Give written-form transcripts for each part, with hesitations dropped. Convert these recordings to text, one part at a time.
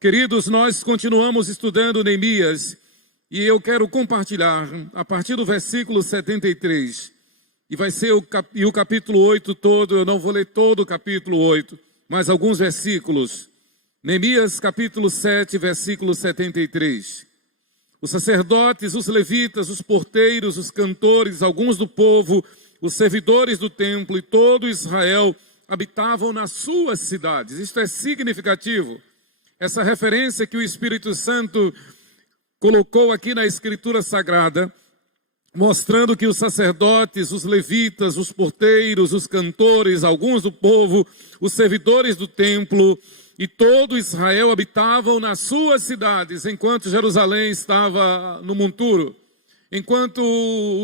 Queridos, nós continuamos estudando Neemias e eu quero compartilhar a partir do versículo 73. E vai ser o capítulo 8 todo, eu não vou ler todo o capítulo 8, mas alguns versículos. Neemias capítulo 7, versículo 73. Os sacerdotes, os levitas, os porteiros, os cantores, alguns do povo, os servidores do templo e todo Israel habitavam nas suas cidades. Isto é significativo. Essa referência que o Espírito Santo colocou aqui na Escritura Sagrada, mostrando que os sacerdotes, os levitas, os porteiros, os cantores, alguns do povo, os servidores do templo e todo Israel habitavam nas suas cidades, enquanto Jerusalém estava no monturo, enquanto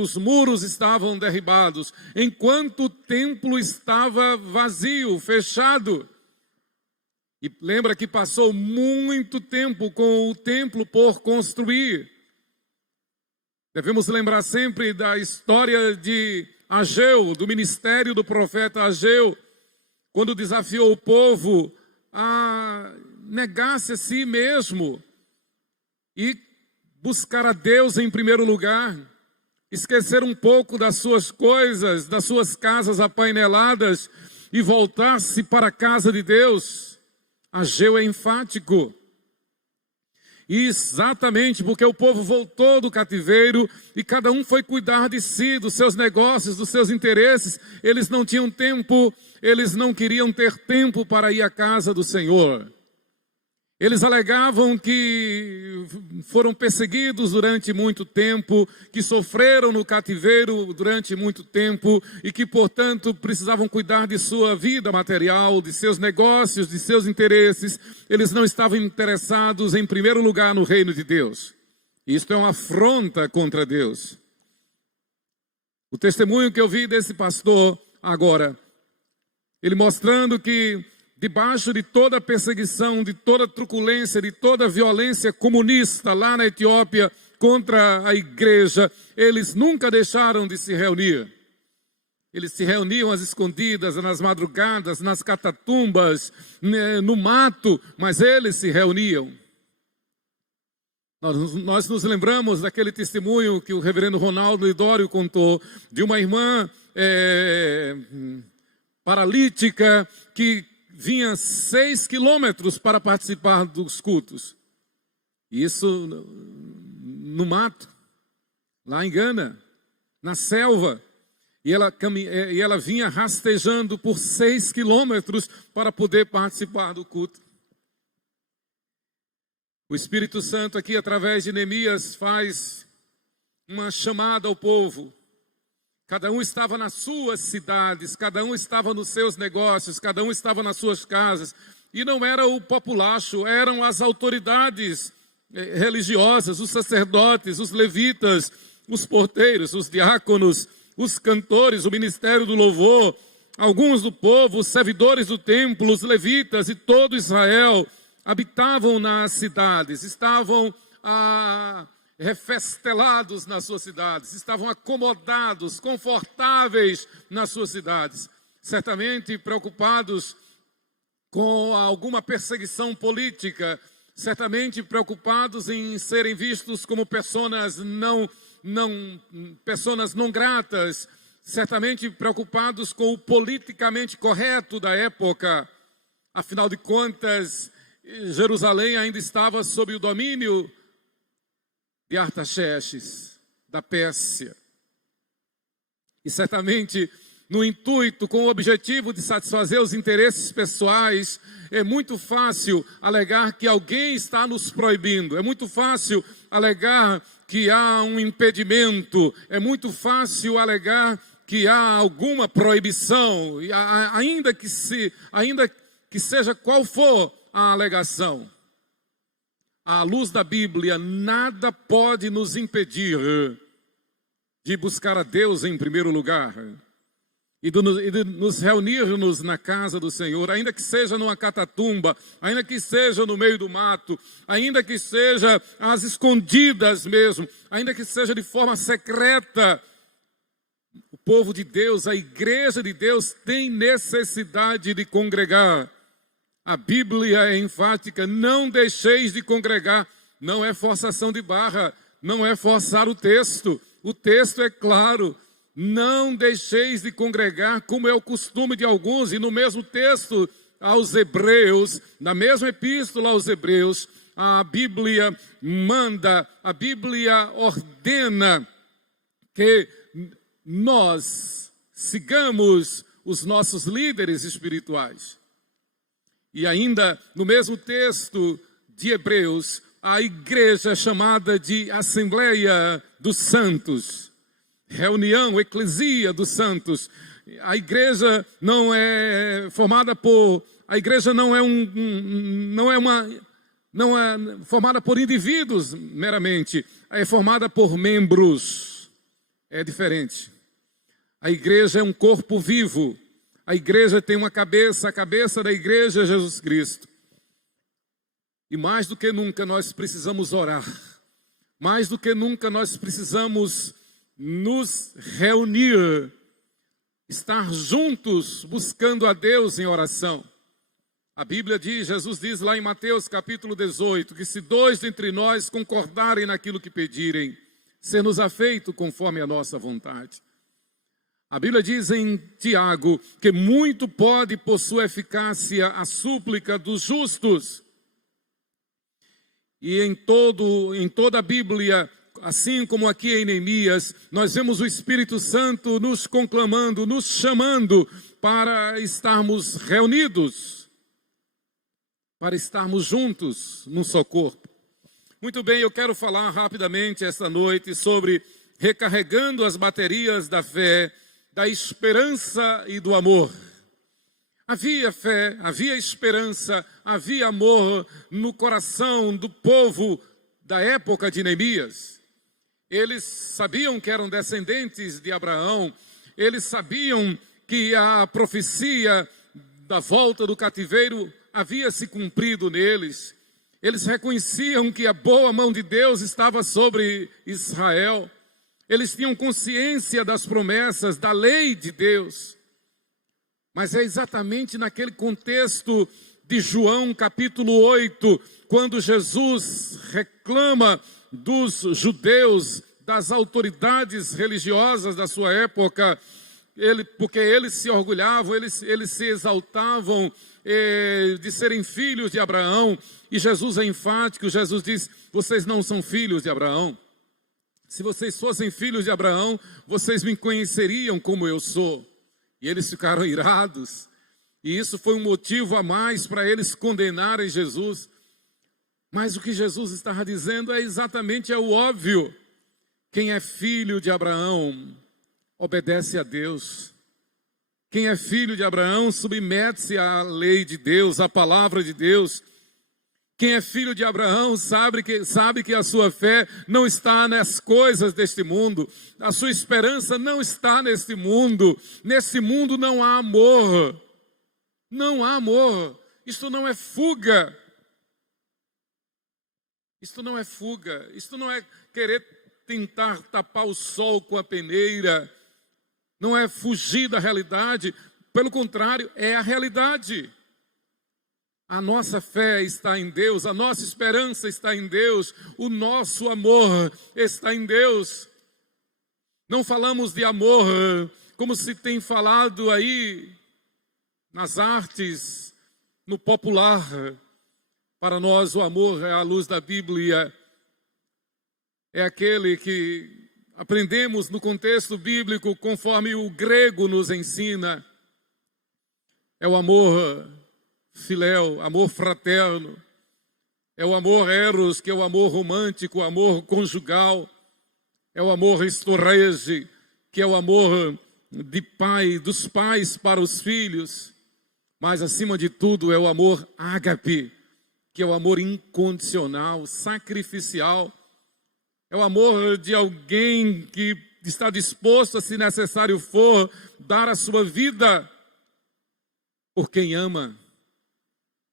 os muros estavam derribados, enquanto o templo estava vazio, fechado. E lembra que passou muito tempo com o templo por construir. Devemos lembrar sempre da história de Ageu, do ministério do profeta Ageu, quando desafiou o povo a negar-se a si mesmo e buscar a Deus em primeiro lugar, esquecer um pouco das suas coisas, das suas casas apaineladas e voltar-se para a casa de Deus. Ageu é enfático. E exatamente porque o povo voltou do cativeiro e cada um foi cuidar de si, dos seus negócios, dos seus interesses. Eles não tinham tempo, eles não queriam ter tempo para ir à casa do Senhor. Eles alegavam que foram perseguidos durante muito tempo, que sofreram no cativeiro durante muito tempo e que, portanto, precisavam cuidar de sua vida material, de seus negócios, de seus interesses. Eles não estavam interessados, em primeiro lugar, no reino de Deus. Isto é uma afronta contra Deus. O testemunho que eu vi desse pastor agora, ele mostrando que debaixo de toda a perseguição, de toda a truculência, de toda a violência comunista lá na Etiópia contra a igreja, eles nunca deixaram de se reunir. Eles se reuniam às escondidas, nas madrugadas, nas catatumbas, no mato, mas eles se reuniam. Nós nos lembramos daquele testemunho que o reverendo Ronaldo Lidório contou, de uma irmã paralítica que vinha 6 quilômetros para participar dos cultos. Isso no mato, lá em Gana, na selva. E ela vinha rastejando por 6 quilômetros para poder participar do culto. O Espírito Santo aqui, através de Neemias, faz uma chamada ao povo. Cada um estava nas suas cidades, cada um estava nos seus negócios, cada um estava nas suas casas. E não era o populacho, eram as autoridades religiosas, os sacerdotes, os levitas, os porteiros, os diáconos, os cantores, o ministério do louvor, alguns do povo, os servidores do templo, os levitas e todo Israel habitavam nas cidades, estavam refestelados nas suas cidades, estavam acomodados, confortáveis nas suas cidades, certamente preocupados com alguma perseguição política, certamente preocupados em serem vistos como pessoas não gratas, certamente preocupados com o politicamente correto da época. Afinal de contas, Jerusalém ainda estava sob o domínio de Artaxerxes, da Pérsia. E certamente, no intuito, com o objetivo de satisfazer os interesses pessoais, é muito fácil alegar que alguém está nos proibindo, é muito fácil alegar que há um impedimento, é muito fácil alegar que há alguma proibição, ainda que seja qual for a alegação. À luz da Bíblia, nada pode nos impedir de buscar a Deus em primeiro lugar e de nos reunirmos na casa do Senhor, ainda que seja numa catatumba, ainda que seja no meio do mato, ainda que seja às escondidas mesmo, ainda que seja de forma secreta. O povo de Deus, a igreja de Deus tem necessidade de congregar A Bíblia é enfática, não deixeis de congregar. Não é forçação de barra, não é forçar o texto é claro. Não deixeis de congregar, como é o costume de alguns, e no mesmo texto aos Hebreus, na mesma epístola aos Hebreus, a Bíblia manda, a Bíblia ordena que nós sigamos os nossos líderes espirituais. E ainda no mesmo texto de Hebreus, a igreja chamada de Assembleia dos Santos, reunião, eclesia dos santos. A igreja não é formada por, a igreja não é formada por indivíduos meramente, é formada por membros. É diferente. A igreja é um corpo vivo. A igreja tem uma cabeça, a cabeça da igreja é Jesus Cristo. E mais do que nunca nós precisamos orar. Mais do que nunca nós precisamos nos reunir, estar juntos buscando a Deus em oração. A Bíblia diz, Jesus diz lá em Mateus capítulo 18, que se dois dentre nós concordarem naquilo que pedirem, ser-nos-á feito conforme a nossa vontade. A Bíblia diz em Tiago que muito pode por sua eficácia a súplica dos justos. E em toda a Bíblia, assim como aqui em Neemias, nós vemos o Espírito Santo nos conclamando, nos chamando para estarmos reunidos, para estarmos juntos num só corpo. Muito bem, eu quero falar rapidamente esta noite sobre recarregando as baterias da fé, da esperança e do amor. Havia fé, havia esperança, havia amor no coração do povo da época de Neemias. Eles sabiam que eram descendentes de Abraão, eles sabiam que a profecia da volta do cativeiro havia se cumprido neles. Eles reconheciam que a boa mão de Deus estava sobre Israel. Eles tinham consciência das promessas, da lei de Deus. Mas é exatamente naquele contexto de João capítulo 8, quando Jesus reclama dos judeus, das autoridades religiosas da sua época, porque eles se orgulhavam, eles se exaltavam de serem filhos de Abraão. E Jesus é enfático, Jesus diz, vocês não são filhos de Abraão. Se vocês fossem filhos de Abraão, vocês me conheceriam como eu sou. E eles ficaram irados. E isso foi um motivo a mais para eles condenarem Jesus. Mas o que Jesus estava dizendo é exatamente o óbvio. Quem é filho de Abraão, obedece a Deus. Quem é filho de Abraão, submete-se à lei de Deus, à palavra de Deus. Quem é filho de Abraão sabe que a sua fé não está nas coisas deste mundo. A sua esperança não está neste mundo. Nesse mundo não há amor. Não há amor. Isto não é fuga. Isto não é fuga. Isto não é querer tentar tapar o sol com a peneira. Não é fugir da realidade. Pelo contrário, é a realidade. A nossa fé está em Deus, a nossa esperança está em Deus, o nosso amor está em Deus. Não falamos de amor como se tem falado aí nas artes, no popular. Para nós o amor é a luz da Bíblia, é aquele que aprendemos no contexto bíblico conforme o grego nos ensina. É o amor filéu, amor fraterno, é o amor eros, que é o amor romântico, o amor conjugal, é o amor estorrege, que é o amor de pai, dos pais para os filhos, mas acima de tudo é o amor ágape, que é o amor incondicional, sacrificial, é o amor de alguém que está disposto a, se necessário for, dar a sua vida por quem ama,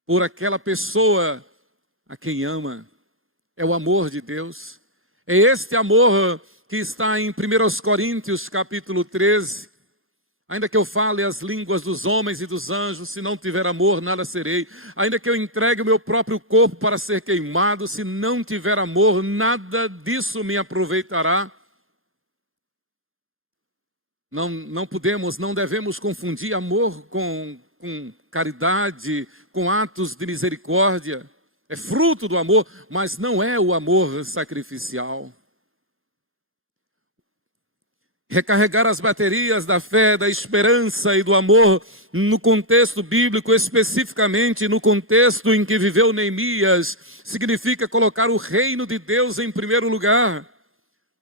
por aquela pessoa a quem ama. É o amor de Deus. É este amor que está em 1 Coríntios capítulo 13. Ainda que eu fale as línguas dos homens e dos anjos, se não tiver amor, nada serei. Ainda que eu entregue o meu próprio corpo para ser queimado, se não tiver amor, nada disso me aproveitará. Não devemos confundir amor com caridade, com atos de misericórdia. É fruto do amor, mas não é o amor sacrificial. Recarregar as baterias da fé, da esperança e do amor no contexto bíblico, especificamente no contexto em que viveu Neemias, significa colocar o reino de Deus em primeiro lugar.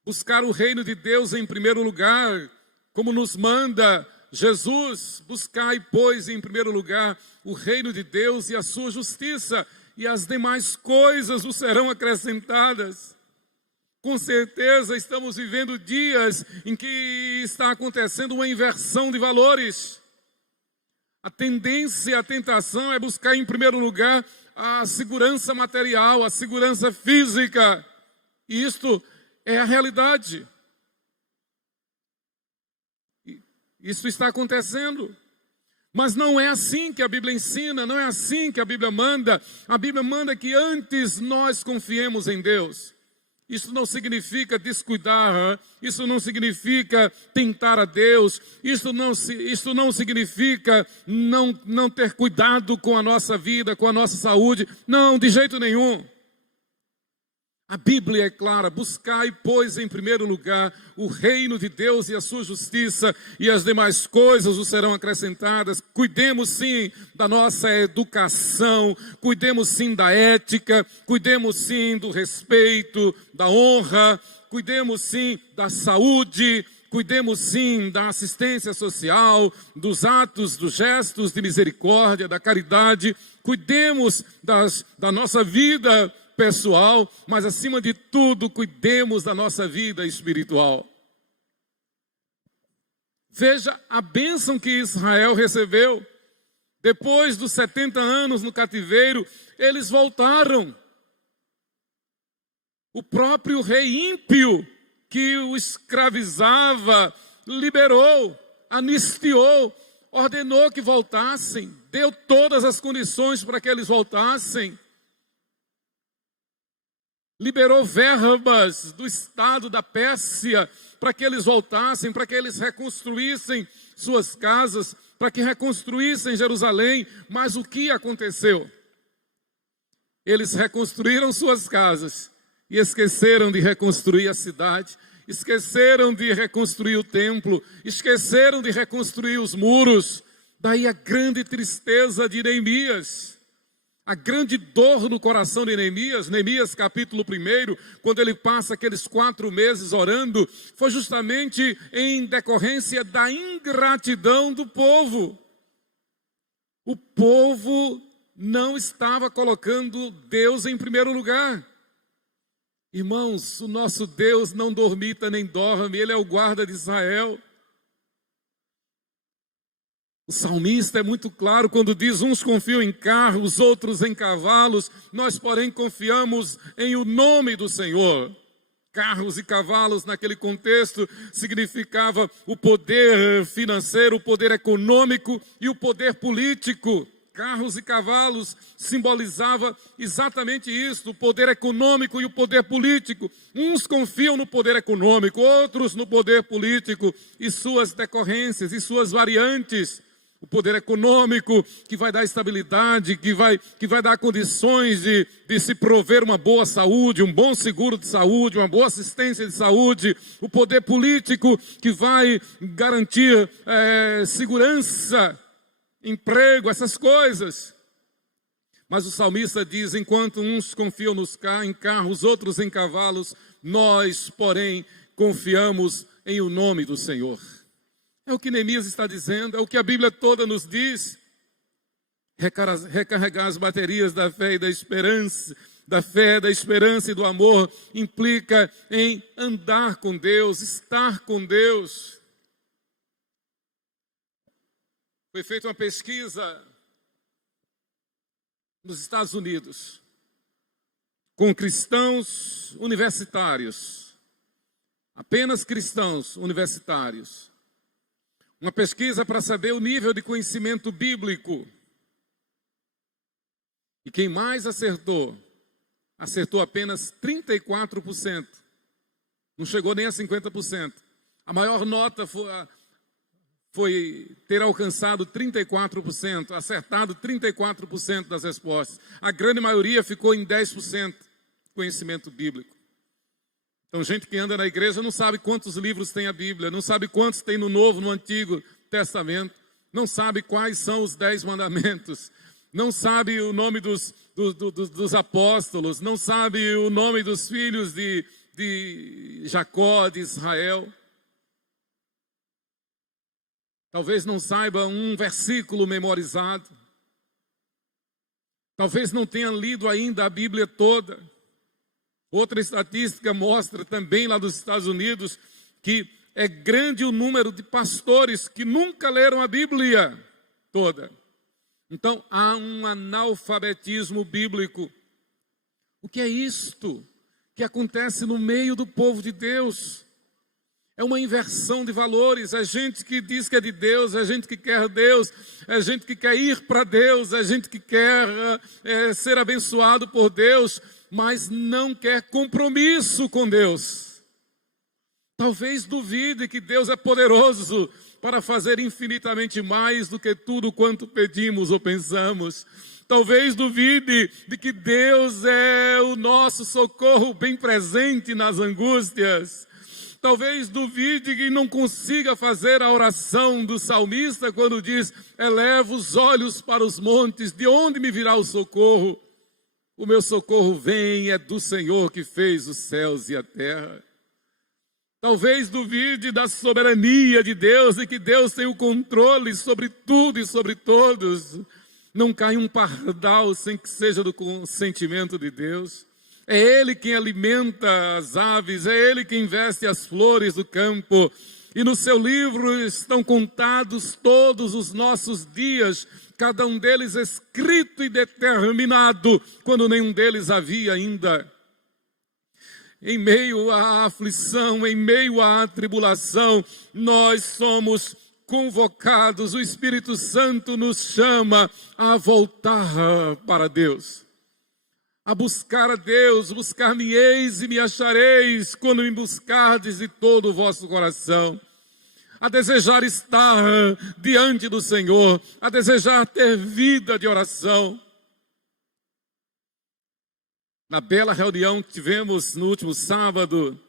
Buscar o reino de Deus em primeiro lugar, como nos manda Jesus: buscai, pois, em primeiro lugar o reino de Deus e a sua justiça, e as demais coisas vos serão acrescentadas. Com certeza estamos vivendo dias em que está acontecendo uma inversão de valores. A tendência, a tentação é buscar em primeiro lugar a segurança material, a segurança física. E isto é a realidade. Isso está acontecendo. Mas não é assim que a Bíblia ensina, não é assim que a Bíblia manda. A Bíblia manda que antes nós confiemos em Deus. Isso não significa descuidar, isso não significa tentar a Deus, isso não significa não ter cuidado com a nossa vida, com a nossa saúde. Não, de jeito nenhum. A Bíblia é clara: buscai, pois, em primeiro lugar o reino de Deus e a sua justiça, e as demais coisas vos serão acrescentadas. Cuidemos sim da nossa educação, cuidemos sim da ética, cuidemos sim do respeito, da honra, cuidemos sim da saúde, cuidemos sim da assistência social, dos atos, dos gestos de misericórdia, da caridade. Cuidemos da nossa vida pessoal, mas acima de tudo, cuidemos da nossa vida espiritual. Veja a bênção que Israel recebeu. Depois dos 70 anos no cativeiro, eles voltaram. O próprio rei ímpio que o escravizava liberou, anistiou, ordenou que voltassem, deu todas as condições para que eles voltassem. Liberou verbas do estado da Pérsia para que eles voltassem, para que eles reconstruíssem suas casas, para que reconstruíssem Jerusalém. Mas o que aconteceu? Eles reconstruíram suas casas e esqueceram de reconstruir a cidade, esqueceram de reconstruir o templo, esqueceram de reconstruir os muros. Daí a grande tristeza de Neemias. A grande dor no coração de Neemias, Neemias capítulo 1, quando ele passa aqueles 4 meses orando, foi justamente em decorrência da ingratidão do povo. O povo não estava colocando Deus em primeiro lugar. Irmãos, o nosso Deus não dormita nem dorme, Ele é o guarda de Israel. O salmista é muito claro quando diz: uns confiam em carros, outros em cavalos, nós porém confiamos em o nome do Senhor. Carros e cavalos naquele contexto significava o poder financeiro, o poder econômico e o poder político. Carros e cavalos simbolizava exatamente isso, o poder econômico e o poder político. Uns confiam no poder econômico, outros no poder político e suas decorrências e suas variantes. O poder econômico que vai dar estabilidade, que vai dar condições de se prover uma boa saúde, um bom seguro de saúde, uma boa assistência de saúde. O poder político que vai garantir segurança, emprego, essas coisas. Mas o salmista diz: enquanto uns confiam em carros, outros em cavalos, nós, porém, confiamos em o nome do Senhor. É o que Neemias está dizendo, é o que a Bíblia toda nos diz. Recarregar as baterias da fé e da esperança, e do amor, implica em andar com Deus, estar com Deus. Foi feita uma pesquisa nos Estados Unidos com cristãos universitários, apenas cristãos universitários. Uma pesquisa para saber o nível de conhecimento bíblico. E quem mais acertou apenas 34%. Não chegou nem a 50%. A maior nota foi ter alcançado 34%, acertado 34% das respostas. A grande maioria ficou em 10% de conhecimento bíblico. Então, gente que anda na igreja não sabe quantos livros tem a Bíblia, não sabe quantos tem no Novo, no Antigo Testamento, não sabe quais são os 10 mandamentos, não sabe o nome dos apóstolos, não sabe o nome dos filhos de Jacó, de Israel. Talvez não saiba um versículo memorizado. Talvez não tenha lido ainda a Bíblia toda. Outra estatística mostra também lá dos Estados Unidos que é grande o número de pastores que nunca leram a Bíblia toda. Então há um analfabetismo bíblico. O que é isto que acontece no meio do povo de Deus? É uma inversão de valores. É gente que diz que é de Deus, é gente que quer Deus, é gente que quer ir para Deus, é gente que quer ser abençoado por Deus, mas não quer compromisso com Deus. Talvez duvide que Deus é poderoso para fazer infinitamente mais do que tudo quanto pedimos ou pensamos. Talvez duvide de que Deus é o nosso socorro bem presente nas angústias. Talvez duvide que não consiga fazer a oração do salmista quando diz: eleva os olhos para os montes, de onde me virá o socorro? O meu socorro vem, é do Senhor que fez os céus e a terra. Talvez duvide da soberania de Deus e que Deus tem o controle sobre tudo e sobre todos. Não cai um pardal sem que seja do consentimento de Deus. É Ele quem alimenta as aves, é Ele quem veste as flores do campo. E no seu livro estão contados todos os nossos dias, cada um deles escrito e determinado, quando nenhum deles havia ainda. Em meio à aflição, em meio à tribulação, nós somos convocados, o Espírito Santo nos chama a voltar para Deus. A buscar a Deus, buscar-me-eis e me achareis, quando me buscardes de todo o vosso coração. A desejar estar diante do Senhor, a desejar ter vida de oração. Na bela reunião que tivemos no último sábado,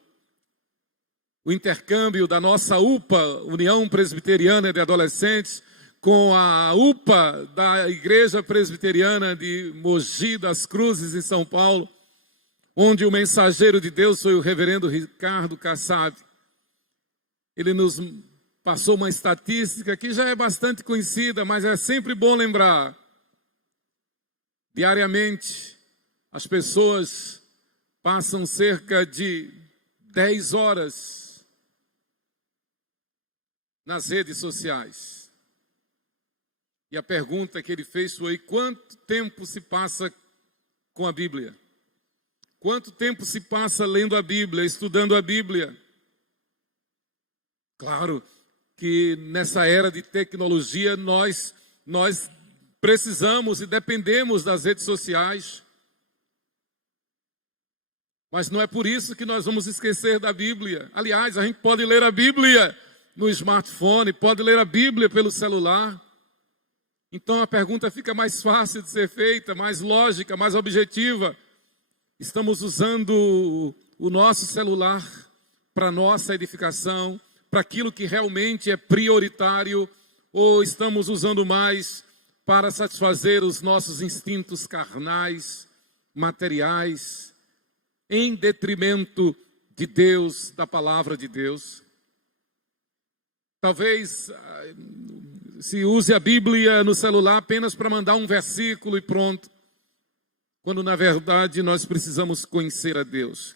o intercâmbio da nossa UPA, União Presbiteriana de Adolescentes, com a UPA da Igreja Presbiteriana de Mogi das Cruzes, em São Paulo, onde o mensageiro de Deus foi o reverendo Ricardo Kassab. Ele nos passou uma estatística que já é bastante conhecida, mas é sempre bom lembrar. Diariamente, as pessoas passam cerca de 10 horas nas redes sociais. E a pergunta que ele fez foi: quanto tempo se passa com a Bíblia? Quanto tempo se passa lendo a Bíblia, estudando a Bíblia? Claro que nessa era de tecnologia nós precisamos e dependemos das redes sociais. Mas não é por isso que nós vamos esquecer da Bíblia. Aliás, a gente pode ler a Bíblia no smartphone, pode ler a Bíblia pelo celular. Então a pergunta fica mais fácil de ser feita, mais lógica, mais objetiva. Estamos usando o nosso celular para nossa edificação, para aquilo que realmente é prioritário, ou estamos usando mais para satisfazer os nossos instintos carnais, materiais, em detrimento de Deus, da palavra de Deus? Talvez se use a Bíblia no celular apenas para mandar um versículo e pronto, quando na verdade nós precisamos conhecer a Deus.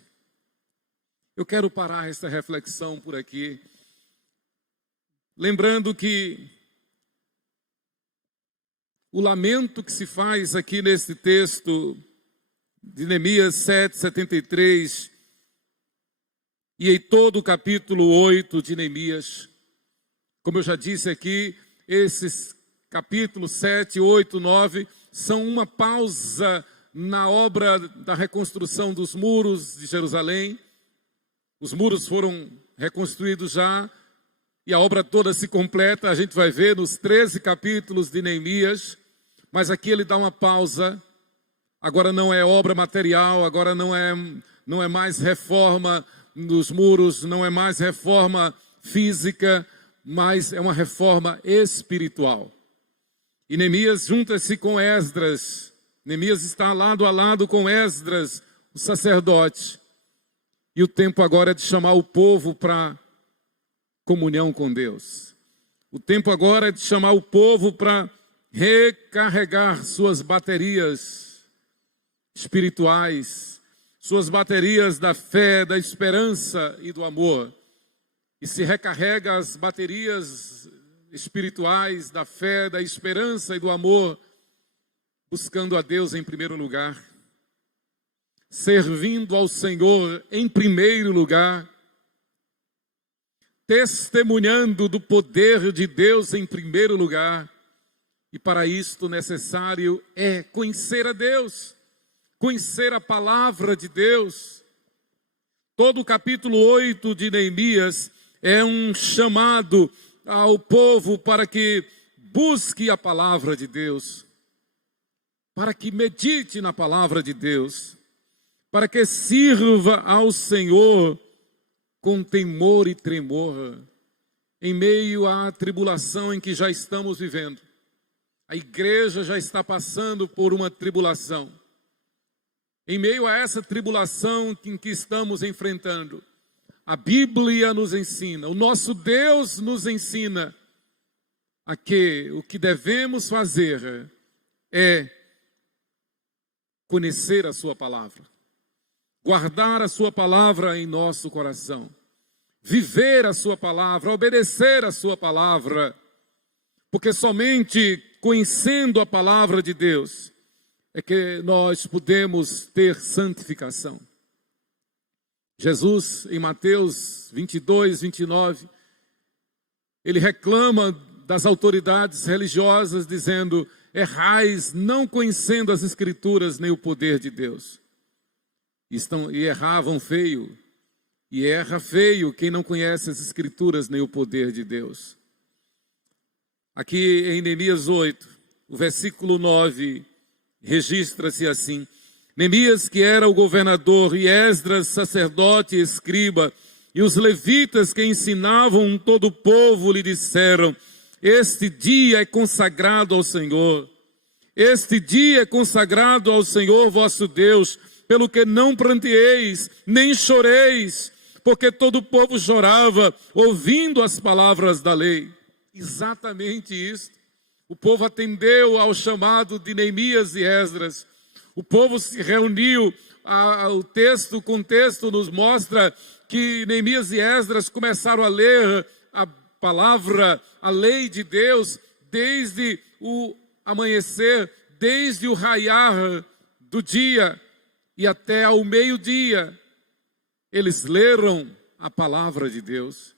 Eu quero parar esta reflexão por aqui, lembrando que o lamento que se faz aqui nesse texto de Neemias 7:73 e em todo o capítulo 8 de Neemias, Como eu já disse aqui, esses capítulos 7, 8, 9 são uma pausa na obra da reconstrução dos muros de Jerusalém. Os muros foram reconstruídos já e a obra toda se completa. A gente vai ver nos 13 capítulos de Neemias, mas aqui ele dá uma pausa. Agora não é obra material, agora não é mais reforma nos muros, não é mais reforma física, mas é uma reforma espiritual. E Neemias junta-se com Esdras. Neemias está lado a lado com Esdras, o sacerdote. E o tempo agora é de chamar o povo para comunhão com Deus. O tempo agora é de chamar o povo para recarregar suas baterias espirituais, suas baterias da fé, da esperança e do amor. E se recarrega as baterias espirituais da fé, da esperança e do amor, buscando a Deus em primeiro lugar, servindo ao Senhor em primeiro lugar, testemunhando do poder de Deus em primeiro lugar. E para isto necessário é conhecer a Deus, conhecer a palavra de Deus. Todo o capítulo 8 de Neemias é um chamado ao povo para que busque a palavra de Deus, para que medite na palavra de Deus, para que sirva ao Senhor com temor e tremor, em meio à tribulação em que já estamos vivendo. A igreja já está passando por uma tribulação. Em meio a essa tribulação em que estamos enfrentando, a Bíblia nos ensina, o nosso Deus nos ensina a que o que devemos fazer é conhecer a sua palavra, guardar a sua palavra em nosso coração, viver a sua palavra, obedecer a sua palavra, porque somente conhecendo a palavra de Deus é que nós podemos ter santificação. Jesus, em Mateus 22, 29, ele reclama das autoridades religiosas, dizendo: errais, não conhecendo as Escrituras nem o poder de Deus. E erravam feio, e erra feio quem não conhece as Escrituras nem o poder de Deus. Aqui em Neemias 8, o versículo 9, registra-se assim: Neemias, que era o governador, e Esdras, sacerdote e escriba, e os levitas que ensinavam todo o povo lhe disseram: este dia é consagrado ao Senhor. Este dia é consagrado ao Senhor vosso Deus, pelo que não pranteeis, nem choreis, porque todo o povo chorava, ouvindo as palavras da lei. Exatamente isso. O povo atendeu ao chamado de Neemias e Esdras. O povo se reuniu. O contexto nos mostra que Neemias e Esdras começaram a ler a palavra, a lei de Deus, desde o amanhecer, desde o raiar do dia e até ao meio-dia. Eles leram a palavra de Deus.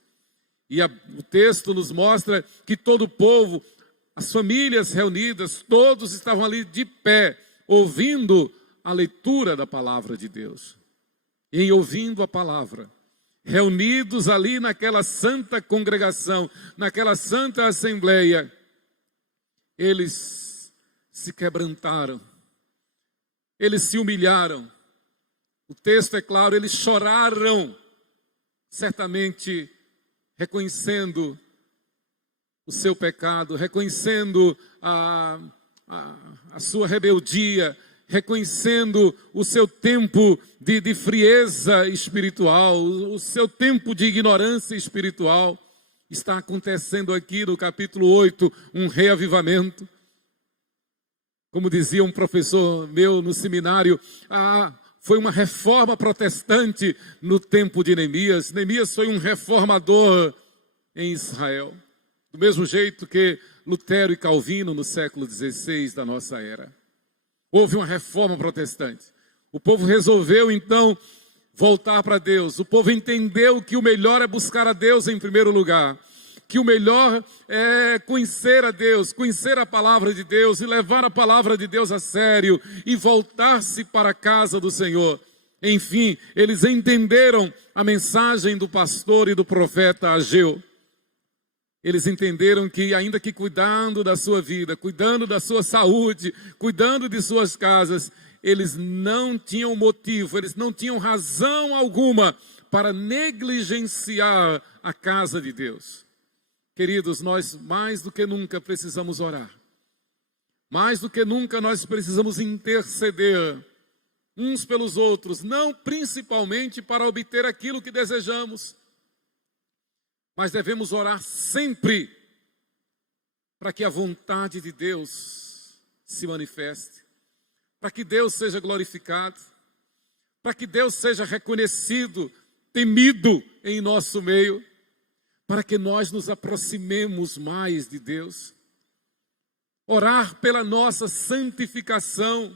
E o texto nos mostra que todo o povo, as famílias reunidas, todos estavam ali de pé, ouvindo a leitura da palavra de Deus. E em ouvindo a palavra, reunidos ali naquela santa congregação, naquela santa assembleia, eles se quebrantaram, eles se humilharam. O texto é claro, eles choraram, certamente reconhecendo o seu pecado, reconhecendo a sua rebeldia, reconhecendo o seu tempo de frieza espiritual, o seu tempo de ignorância espiritual. Está acontecendo aqui no capítulo 8 um reavivamento. Como dizia um professor meu no seminário, foi uma reforma protestante no tempo de Neemias. Neemias foi um reformador em Israel, do mesmo jeito que Lutero e Calvino no século XVI da nossa era. Houve uma reforma protestante. O povo resolveu então voltar para Deus. O povo entendeu que o melhor é buscar a Deus em primeiro lugar, que o melhor é conhecer a Deus, conhecer a palavra de Deus e levar a palavra de Deus a sério e voltar-se para a casa do Senhor. Enfim, eles entenderam a mensagem do pastor e do profeta Ageu. Eles entenderam que, ainda que cuidando da sua vida, cuidando da sua saúde, cuidando de suas casas, eles não tinham motivo, eles não tinham razão alguma para negligenciar a casa de Deus. Queridos, nós mais do que nunca precisamos orar. Mais do que nunca nós precisamos interceder uns pelos outros, não principalmente para obter aquilo que desejamos, mas devemos orar sempre para que a vontade de Deus se manifeste, para que Deus seja glorificado, para que Deus seja reconhecido, temido em nosso meio, para que nós nos aproximemos mais de Deus. Orar pela nossa santificação.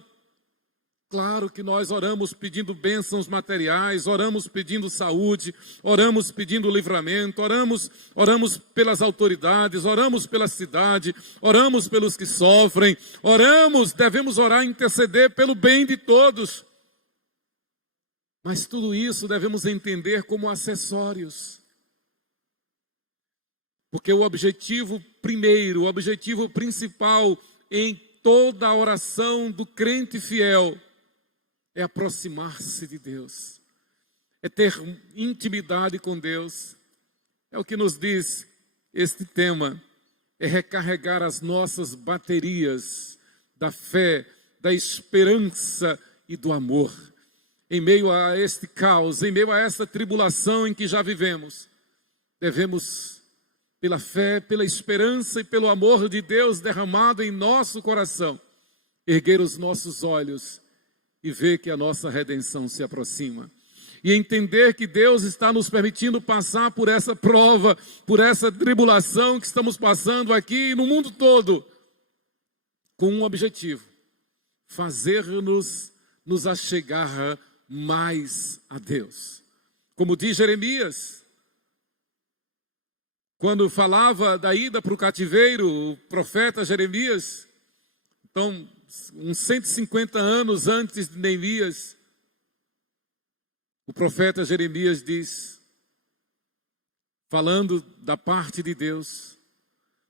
Claro que nós oramos pedindo bênçãos materiais, oramos pedindo saúde, oramos pedindo livramento, oramos pelas autoridades, oramos pela cidade, oramos pelos que sofrem, devemos orar e interceder pelo bem de todos. Mas tudo isso devemos entender como acessórios. Porque o objetivo primeiro, o objetivo principal em toda a oração do crente fiel é aproximar-se de Deus, é ter intimidade com Deus. É o que nos diz este tema, é recarregar as nossas baterias da fé, da esperança e do amor. Em meio a este caos, em meio a esta tribulação em que já vivemos, devemos, pela fé, pela esperança e pelo amor de Deus derramado em nosso coração, erguer os nossos olhos e ver que a nossa redenção se aproxima. E entender que Deus está nos permitindo passar por essa prova, por essa tribulação que estamos passando aqui e no mundo todo, com um objetivo: fazer-nos nos achegar mais a Deus. Como diz Jeremias, quando falava da ida para o cativeiro, o profeta Jeremias, então, uns 150 anos antes de Neemias, o profeta Jeremias diz, falando da parte de Deus: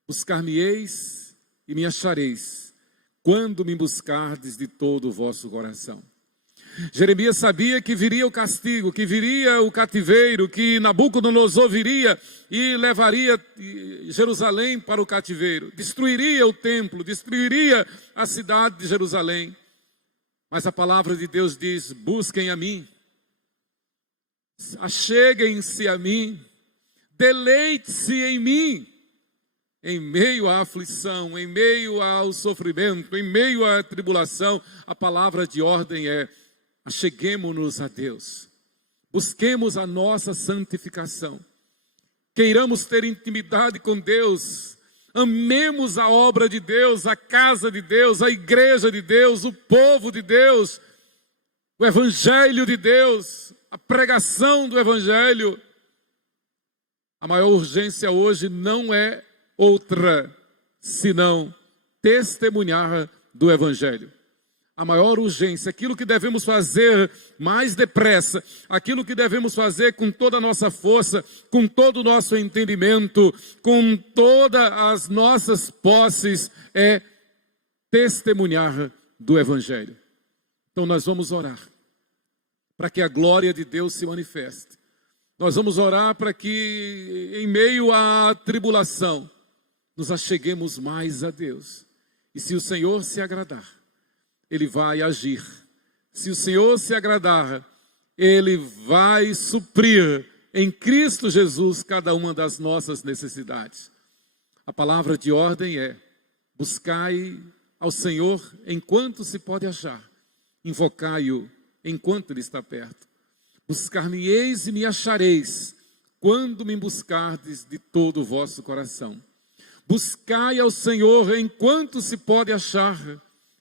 buscar-me-eis e me achareis, quando me buscardes de todo o vosso coração. Jeremias sabia que viria o castigo, que viria o cativeiro, que Nabucodonosor viria e levaria Jerusalém para o cativeiro, destruiria o templo, destruiria a cidade de Jerusalém. Mas a palavra de Deus diz: busquem a mim, acheguem-se a mim, deleite-se em mim, em meio à aflição, em meio ao sofrimento, em meio à tribulação. A palavra de ordem é: acheguemo-nos a Deus, busquemos a nossa santificação, queiramos ter intimidade com Deus, amemos a obra de Deus, a casa de Deus, a igreja de Deus, o povo de Deus, o evangelho de Deus, a pregação do evangelho. A maior urgência hoje não é outra senão testemunhar do evangelho. A maior urgência, aquilo que devemos fazer mais depressa, aquilo que devemos fazer com toda a nossa força, com todo o nosso entendimento, com todas as nossas posses, é testemunhar do evangelho. Então nós vamos orar para que a glória de Deus se manifeste. Nós vamos orar para que, em meio à tribulação, nos acheguemos mais a Deus. E se o Senhor se agradar, Ele vai agir. Se o Senhor se agradar, Ele vai suprir em Cristo Jesus cada uma das nossas necessidades. A palavra de ordem é: buscai ao Senhor enquanto se pode achar, invocai-o enquanto Ele está perto. Buscar-me-eis e me achareis, quando me buscardes de todo o vosso coração. Buscai ao Senhor enquanto se pode achar,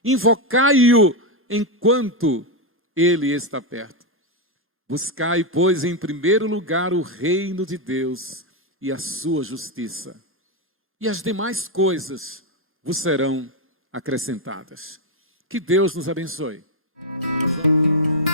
invocai-o enquanto Ele está perto. Buscai, pois, em primeiro lugar o reino de Deus e a sua justiça, e as demais coisas vos serão acrescentadas. Que Deus nos abençoe. Nós vamos...